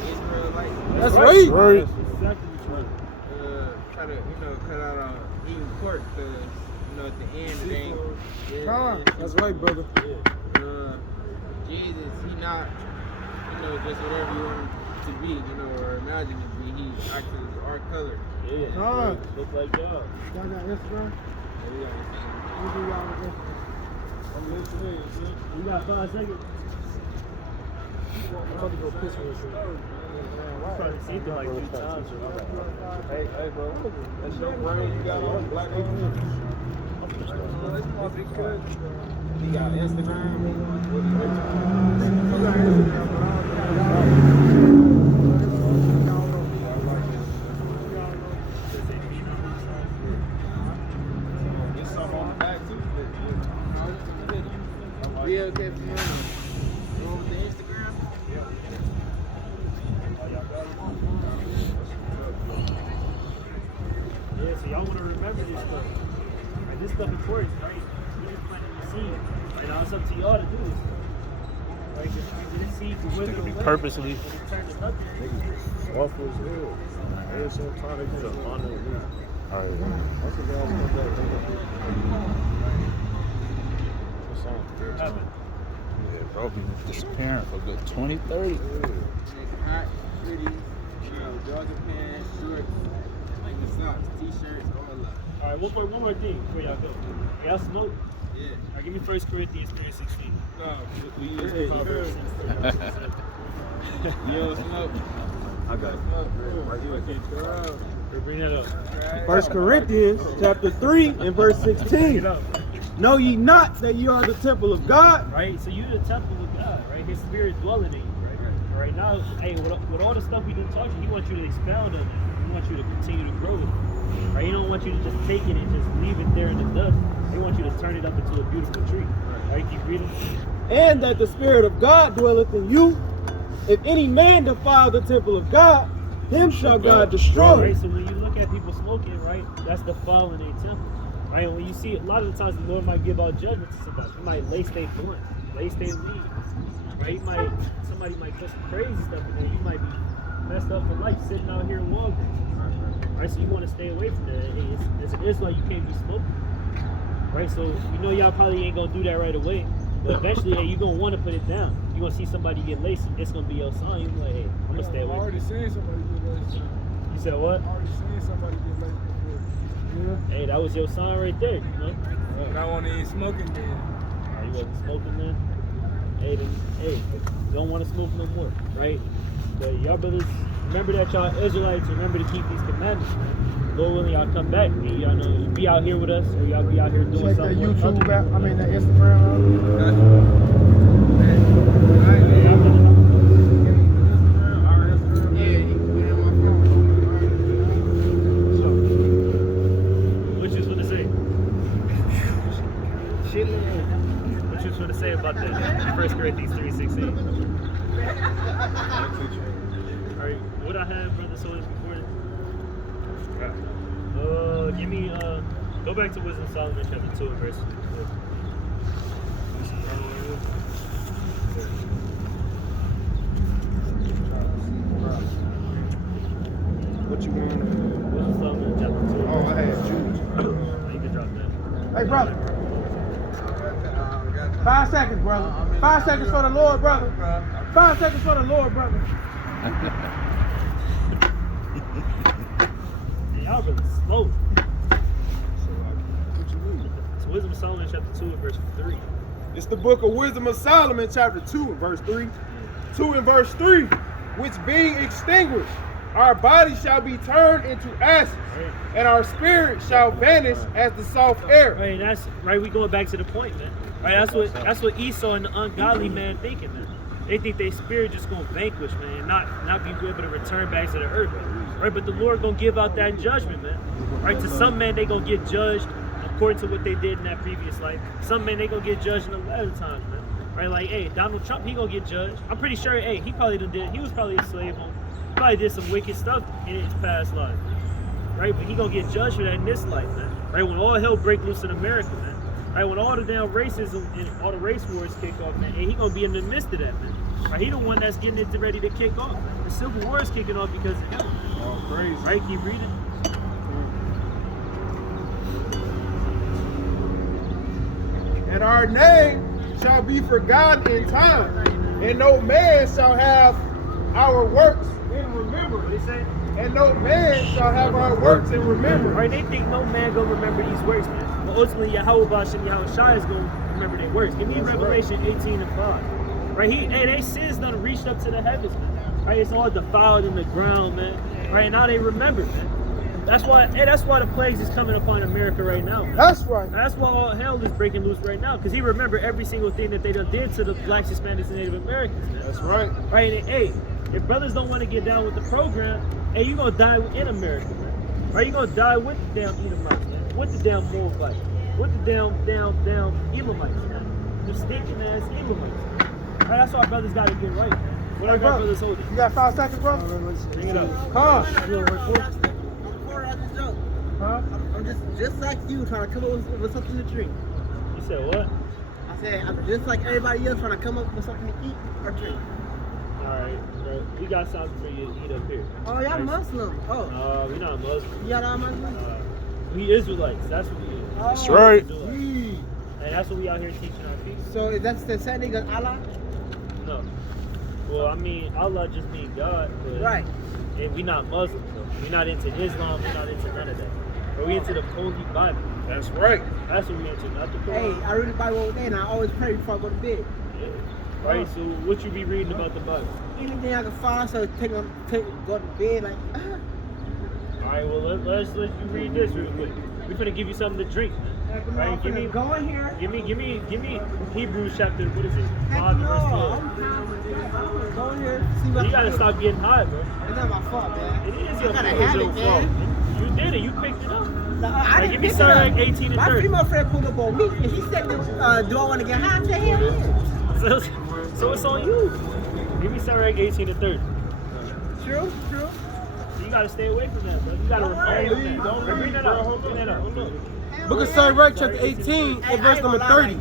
Israelite. That's right. Right. That's exactly what Try to, cut out on eating pork because, at the end it ain't. That's right, brother. Jesus, He not, just whatever you want him to be, or imagine to be. He actually is our color. Yeah, look like y'all. Y'all got Instagram? We do y'all with Instagram. I'm listening. You got 5 seconds. I'm about to go piss for this shit. Probably seen it like 3 times. Hey, bro, that's your brain. You got all black people. He got Instagram. BLK Fiona. You over the Instagram? Yeah, so y'all want to remember this stuff. Right, this stuff important, right? We just planting the seed. Right now, it's up to y'all to do this. Right, because this seed can wither away. Purposely. And it turn to nothing. Soft as hell. There's some time to get up on it. All right. That's the guys come back. What's on? What happened? Yeah, bro, be disappearing for a good 20, 30. It's hot, pretty, jogging pants, shorts, like the socks, t-shirts, all that. All right, one more thing before y'all go. Y'all smoke? Yeah. All right, give me 1 Corinthians 3:16. No, We use the cover. you don't smoke. I got it. Right here. Bring that up. 1 Corinthians chapter 3 and verse Bring 16. it up. Know ye not that ye are the temple of God? Right? So you're the temple of God, right? His spirit dwelling in you, right? Right now, hey, with all the stuff we done taught you, he wants you to expound on it. He wants you to continue to grow it. Right? He don't want you to just take it and just leave it there in the dust. He wants you to turn it up into a beautiful tree. Right? Keep reading. And that the Spirit of God dwelleth in you. If any man defile the temple of God, him shall God destroy. Right? So when you look at people smoking, right, that's defiling their temple. Right? And when you see, a lot of the times the Lord might give out judgment to somebody. He might lace their blunt, lace their weed. Right? Somebody might put some crazy stuff in there. You might be messed up for life sitting out here in Walgreens. Right? So you want to stay away from that. Hey, as an Israelite, you can't be smoking. Right? So you know y'all probably ain't gonna do that right away. But eventually, hey, you're gonna want to put it down. You're gonna see somebody get laced, it's gonna be your sign. You're like, hey, I'm gonna stay I away. already seen somebody get laced. You said what? I already seen somebody get laced before. Hey, that was your sign right there, you know? But I want to eat smoking then. You wasn't smoking then? Hey, don't want to smoke no more, right? But y'all brothers, remember that y'all Israelites, remember to keep these commandments, man. Lord willing, y'all come back. And y'all know you be out here with us, or y'all be out here doing Check that something. YouTube out. I mean, that Instagram out. What you was gonna say? What you was gonna say about that? 1 Corinthians 3:16. Alright, what I have, brother, so it's recorded. Give me go back to Wisdom of Solomon chapter 2 and verse 4. What you want? Wisdom of Solomon chapter 2. Oh, I had Jews. You can drop that. Hey, brother. 5 seconds, brother. 5 seconds for the Lord, brother. 5 seconds for the Lord, brother. Y'all really slow. What you mean? It's Wisdom of Solomon chapter 2 and verse 3. It's the book of Wisdom of Solomon, chapter 2 and verse 3. 2 and verse 3. Which being extinguished, our body shall be turned into ashes, and our spirit shall vanish as the soft air. Right, that's right. We going back to the point, man. Right, that's what Esau and the ungodly man thinking, man. They think their spirit just gonna vanquish, man, and not be able to return back to the earth, right? But the Lord gonna give out that judgment, man. Right? To some men, they gonna get judged according to what they did in that previous life. Some men, they gonna get judged in the latter times, man. Right? Like, hey, Donald Trump, he gonna get judged. I'm pretty sure, hey, he was probably a slave owner. He probably did some wicked stuff in his past life. Right? But he gonna get judged for that in this life, man. Right? When all hell break loose in America, man. Right, when all the damn racism and all the race wars kick off, man, and he gonna be in the midst of that, man. Right, he the one that's getting it ready to kick off, man. The Civil War is kicking off because of him. Oh, crazy. Right, keep reading. And our name shall be forgotten in time, and no man shall have our works in remembrance. What they say? And no man shall have our works in remembrance. Right, they think no man gonna remember these works, man. But ultimately, Yahweh Bash and Yahweh Shai is gonna remember their works. Give me Revelation 18 and 5. Right, they sins done reached up to the heavens, man. Right, it's all defiled in the ground, man. Right, now they remember, man. That's why the plagues is coming upon America right now, man. That's right. That's why all hell is breaking loose right now, because he remember every single thing that they done did to the blacks, Hispanics, and Native Americans, man. That's right. Right, and hey, if brothers don't want to get down with the program, hey, you gonna die in America, man. Right, you gonna die with the damn Edomites, man. With the damn Moabites. With the damn Elamites, man. some stinking ass Edomites. Right, that's why brothers got to get right, man. What Hey, are bro. our brothers holding? You got 5 seconds, bro? Bring it up. Huh? Huh? I'm just like you, trying to come up with something to drink. You said what? I said I'm just like everybody else, trying to come up with something to eat or drink. All right, bro. We got something for you to eat up here. Oh, y'all Muslim. Oh, We not Muslim. y'all not Muslim. We Israelites. That's what we is. That's right. Israelites. And that's what we out here teaching our people. So is that the setting of Allah? No. Well, I mean, Allah just means God, but Right. and we not Muslims, though. We not into Islam. We not into none of that. But we into the Holy Bible. That's right. That's what we into, not the Hey, Quran. I read the Bible all day, and I always pray before I go to bed. Yeah. Right. So what you be reading about the Bible? Anything I can find, so go to bed like. All right. Well, let's let you read this real quick. We're gonna give you something to drink. Right? Give me go in here. Give me Hebrews chapter, what is it? Heck 5 no, verse 12. I'm go in here. See what You gotta stop getting high, bro. It's not my fault, man. It is your I gotta fault. have It's it, your fault. man. You did it. You picked it up. No, I Hey, didn't give me pick it Sirach up. 18 and My 30. female friend pulled up on me, and he said, "Do I want to get high?" I said, "Hell yeah." So it's on you. Give me Sirach 18 and 30. True. So you gotta stay away from that, bro. You gotta refrain from that. Don't bring that up. Bring that up. Hold up. Book of Sirach, chapter 18, and verse number 30.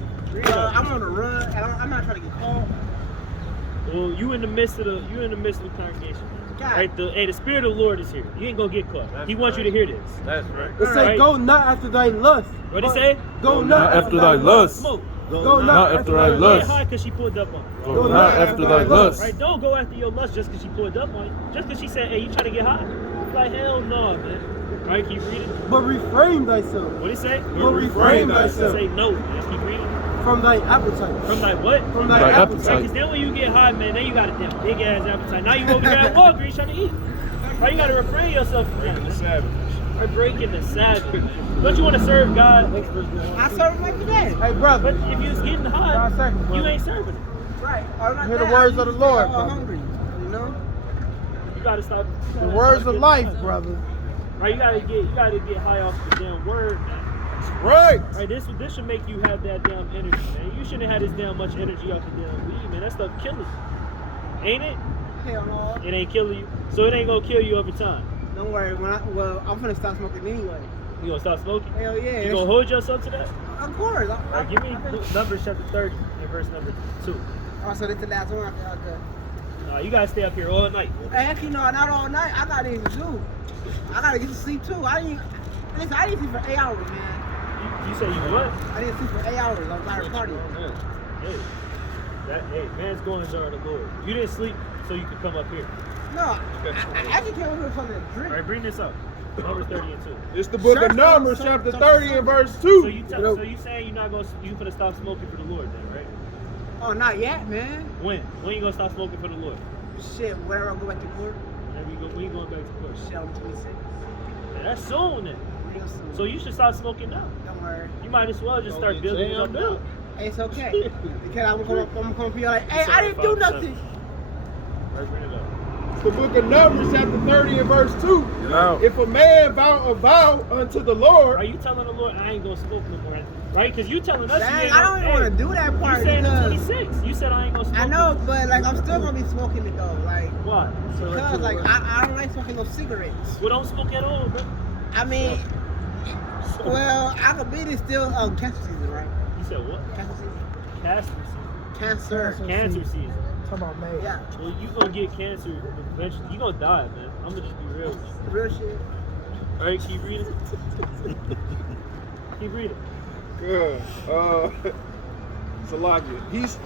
I'm on the run, and I'm not trying to get caught. Well, you in the midst of the congregation. God. Right? The Spirit of the Lord is here. You ain't gonna get caught. He wants you to hear this. That's right. It say, Right. go not after thy lust. What'd it say? Go Not not after thy lust. Smoke. Go Not after thy Get lust. high because she pulled up on you. Go not after thy lust. Right? Don't go after your lust just because she pulled up on you. Just because she said, hey, you trying to get high? Like, hell no, man. Right? Keep reading. But refrain thyself What'd it say? But refrain thyself. Say no, man. Keep reading. from thy appetite. From thy what? From Thy thy Right, appetite. appetite. because then when you get high, man, then you got a damn big ass appetite. Now you over there at Walgreens trying to eat. Right? You got to refrain yourself from that. The Sabbath. Right? Breaking the Sabbath, man. Don't you want to serve God? I serve him every day. Hey, brother, But if you was getting high, 5 seconds, you brother. ain't serving it. Right. Or not Hear the that, words I of the just Lord, feel brother. hungry. You know. You got to stop. The words of life, brother. Right? You got to get high off the damn word, man. Right. Right, this should make you have that damn energy, man. You shouldn't have this damn much energy off the damn weed, man. That stuff killing you. Ain't it? Hell no. It ain't killing you. So it ain't gonna kill you over time. Don't worry. I'm gonna stop smoking anyway. You gonna stop smoking? Hell yeah. You gonna hold yourself to that? Of course. Alright, give me Numbers chapter 30 and verse number 2. Oh, so this the last one. Okay. You gotta stay up here all night. Actually, no, not all night. I gotta even do. I gotta get to sleep too. I didn't sleep for 8 hours, man. You say you what? I didn't sleep for 8 hours. I was out of party. Hey, man's going during the Lord. You didn't sleep so you could come up here. No, I actually came over here for the drink. Alright, bring this up. Numbers 30 and 2. It's the book of Numbers, chapter 30 and verse 2. So you saying you're not gonna gonna stop smoking for the Lord then, right? Oh, not yet, man. When? When you gonna stop smoking for the Lord? Shit, whenever I go back to court, When you going back to court? shit, I'm 26. Man, that's soon then. Real soon. So you should stop smoking now. Don't worry. You might as well just start building it up now. It's okay. Because I'm gonna come up here like, hey, I didn't do nothing. Right, bring it up. It's the book of Numbers, chapter 30 and verse 2. If a man vow a vow unto the Lord, Are you telling the Lord I ain't gonna smoke no more? Right? Because you telling us you Dang, ain't I don't even want to do that part. You saying because- 26. You said I ain't gonna smoke. I know, but like I'm still gonna be smoking it though. Like, Why? because like I don't like smoking no cigarettes. Well, don't smoke at all, bro. I mean, well, I could be this still cancer season, right? You said what? Cancer season. Cancer season. Cancer. Cancer season. Talk about man. Yeah, Well, you gonna get cancer eventually. You gonna die, man. I'm gonna just be real with you. real shit. All right, keep reading. Keep reading. good. Salakia.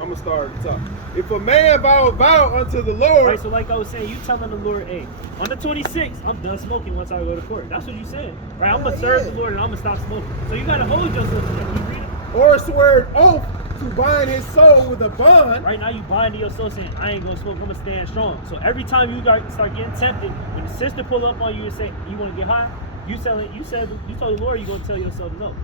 I'm gonna start at the top. If a man vow a vow unto the Lord, Right, so like I was saying, you telling the Lord, hey, on the 26th, I'm done smoking once I go to court. That's what you said. Right, I'm gonna serve the Lord and I'm gonna stop smoking. So you gotta hold yourself to that. Keep reading. or swear an oath to bind his soul with a bond, Right now you binding yourself saying, I ain't gonna smoke, I'm gonna stand strong. So every time you start getting tempted, when the sister pull up on you and say, you wanna get high, you told the Lord you're gonna tell yourself no.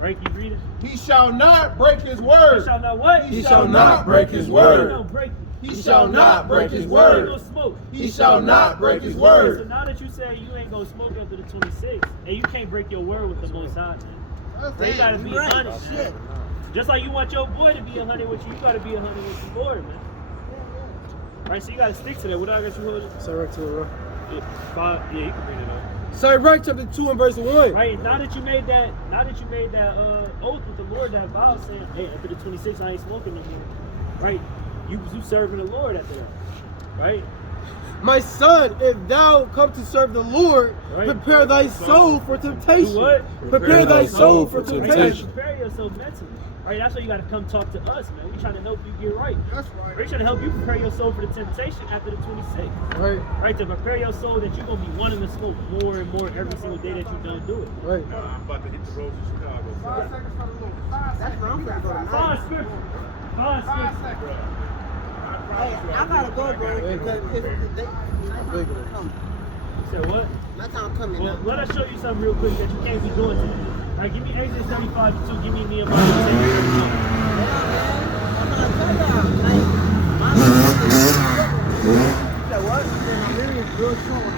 Right, keep reading. he shall not break his You word. shall not what? He shall not break his word. Don't break it. He shall not break his You ain't word. gonna smoke. He shall not break his So word. now that you say you ain't gonna smoke after the 26th, and you can't break your word with the Most High, man. So you gotta be honest. Shit. Just like you want your boy to be 100 with you, you gotta be 100 with the Lord, man. Right, so you gotta stick to that. What I got you holding? Sirach 2 and 1. Yeah, 5. Yeah, you can bring it up. Sirach chapter 2 and verse 1. Right, now that you made that oath with the Lord, that vow saying, hey, after the 26 I ain't smoking no more. Right, you serving the Lord after that. Right. My son, if thou come to serve the Lord, Right. prepare thy soul for temptation. Do what? Prepare thy soul for Right, you gotta temptation. prepare yourself mentally. Right, that's why you gotta come talk to us, man. We trying to help you get right. That's right. We're trying to help you prepare your soul for the temptation after the 26. Right, Right, to prepare your soul that you're gonna be wanting to smoke more and more every single day that you don't do it. right. I'm about to hit the roads in Chicago. That's where I'm gonna go tonight. Five scripture. Five scripture. Hey, I gotta go, bro. Because if they come, You said what? my time coming Well, now. let us show you something real quick that you can't be doing today. All right, give me Exodus 35 and 2. Give me Nehemiah 10. I'm gonna tell y'all, like, my what? I'm really real short on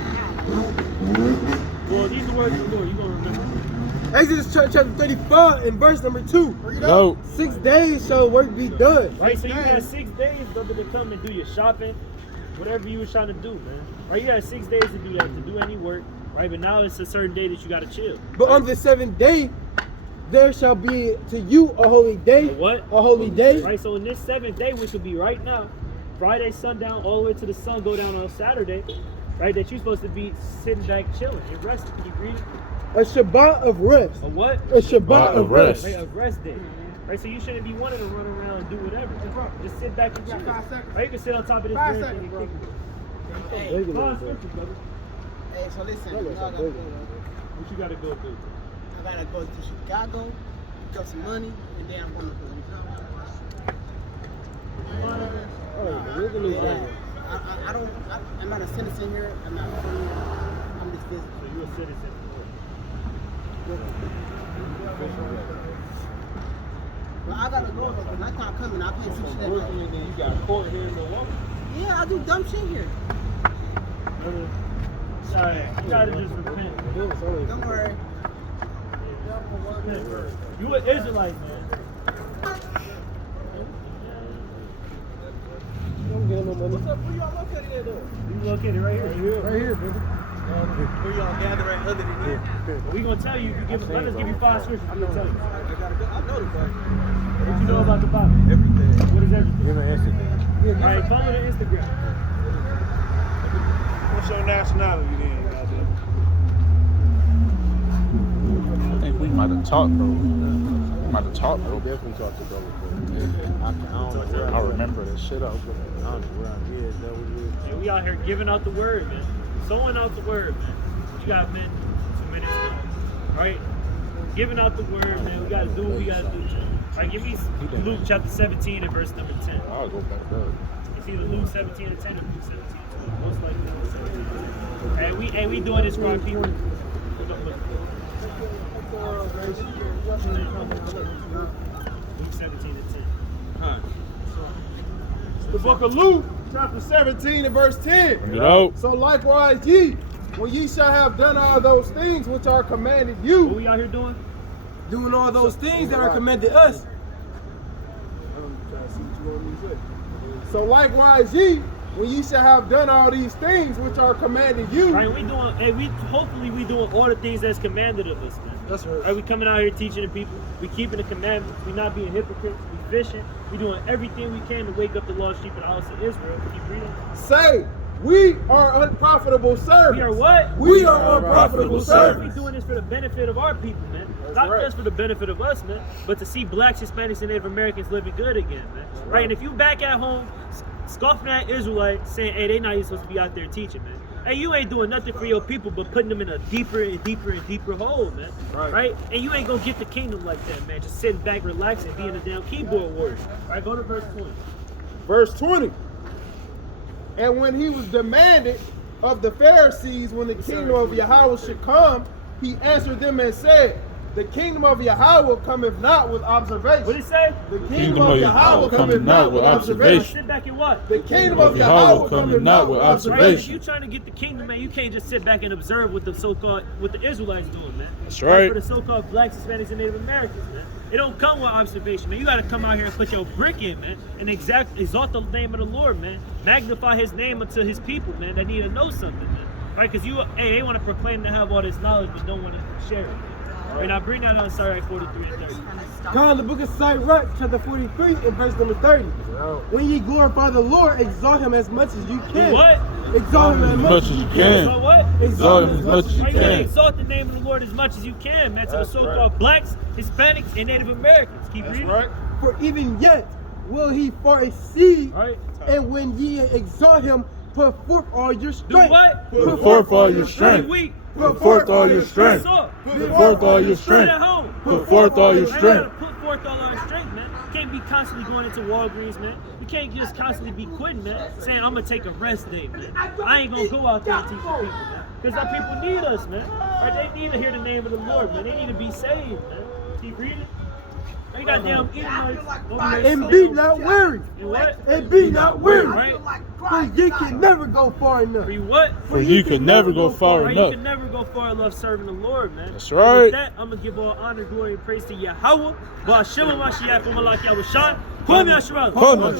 the Well, these are the words of the Lord. You're going to remember. Exodus chapter 35 and verse number 2. Yo. 6 days shall work be done. Right, so you got 6 days, brother, to come and do your shopping, whatever you was trying to do, man. Right, you got 6 days to do that, to do any work. Right, but now it's a certain day that you got to chill. But on the 7th day, there shall be to you a holy day. A what? A holy day. Right, so in this 7th day, which will be right now, Friday sundown all the way to the sun go down on Saturday, right, that you're supposed to be sitting back chilling and resting. Can you read it? A Shabbat of rest. A what? A Shabbat of rest. Right, a rest day. Right, so you shouldn't be wanting to run around and do whatever. Just sit back and chill. Right, you can sit on top of this bench and kick it. Hey, Five scriptures, brother. hey, so listen, you know I gotta go. What you gotta go do? I gotta go to Chicago, pick up some money, and then I'm gonna go. I'm not a citizen here. I'm not from here. I'm just visiting. So you a citizen. Well, I gotta go because my time coming. I can't see shit. Brooklyn, then you got court here in Milwaukee. Yeah, I do dumb shit here. Sorry, you gotta just repent. Don't worry. You an Israelite, man. Don't get no money. Where y'all located at though? You located right here. Right here, baby. Where y'all gathering other than here? We gonna tell you. If you give, let us give you 5 scriptures. I'm gonna tell you. I gotta go. I know the Bible. What you know about the Bible? Everything. What is everything? Give me Instagram. All right, follow the Instagram. What's your nationality then, goddamn? I think we might have talked, bro. We might have talked, bro. Definitely talk to brother. I remember this shit up. I don't know where I is. That was it. And we out here giving out the word, man. Sowing out the word, man. What you got, man? 2 minutes now. All right? Giving out the word, man. We gotta do what we gotta do. All right, give me Luke chapter 17 and verse number 10. I'll go back up. It's either Luke 17 and 10 or Luke 17 and 12. Most likely Luke 17 and 10. And we doing this for our people. Luke 17 and 10. The book of Luke, chapter 17 and verse 10. Yo. So likewise ye, when ye shall have done all those things which are commanded What you, we out here doing? Doing all those things that are commanded us. so likewise ye, when ye shall have done all these things which are commanded you, Right, we doing, hey, hopefully we doing all the things that's commanded of us, man. That's right. Right, we coming out here teaching the people. We keeping the commandments. We not being hypocrites. We fishing. We doing everything we can to wake up the lost sheep of the house of Israel. Keep reading. say, we are unprofitable servants. We are what? We are unprofitable We servants. doing this for the benefit of our people, man. Not right. just for the benefit of us, man, but to see blacks, Hispanics, and Native Americans living good again, man. Right, and if you back at home scoffing at Israelites, saying, hey, they not even supposed to be out there teaching, man. Hey, you ain't doing nothing for your people but putting them in a deeper and deeper and deeper hole, man. Right? And you ain't gonna get the kingdom like that, man. Just sitting back, relaxing, being a damn keyboard warrior. All right, go to verse 20. Verse 20. And when he was demanded of the Pharisees when the kingdom of Yahweh should come, he answered them and said, the kingdom of Yahweh cometh not with observation. What did he say? The kingdom of Yahweh cometh not with observation. Sit back and watch. The kingdom of Yahweh cometh not with Right, if observation. you trying to get the kingdom, man, you can't just sit back and observe what the so-called, what the Israelites doing, man. That's right. For the so-called blacks, Hispanics, and Native Americans, man. It don't come with observation, man. You got to come out here and put your brick in, man, and exalt the name of the Lord, man. Magnify His name unto His people, man, that need to know something, man. Right? Because they want to proclaim to have all this knowledge, but don't want to share it. And I bring that on Sirach 43 and 30. God, the book of Sirach, chapter 43, and verse number 30. When ye glorify the Lord, exalt Him as much as you can. What? Exalt Him as much as you can. So what? Exalt Him as much as you You gotta can. exalt the name of the Lord as much as you can, man, to the so-called blacks, Hispanics, and Native Americans. Keep reading. Right? For even yet will He far exceed, All right. and when ye exalt Him, put forth all your Do strength. what? Put forth all your Pretty strength. weak. Put forth all your strength. What's up? Put forth all your Sit strength. at home. Put forth all your I gotta strength. put forth all our strength, man. Can't be constantly going into Walgreens, man. You can't just constantly be quitting, man. Saying I'm gonna take a rest day, man. I ain't gonna go out there and teach the people, man. Because our people need us, man. Right? They need to hear the name of the Lord, man. They need to be saved, man. Keep reading. They got damn Edomites over there. And be not weary. And what? And be not weary. Right? For ye can never go far enough. For you what? For you can never go far Right? You enough. can never go far enough serving the Lord, man. That's And right. with that, I'm gonna give all honor, glory, and praise to Yahweh. Ba'ashem Mashiach, Malak Yahushua. Kwame Yashua. Come on.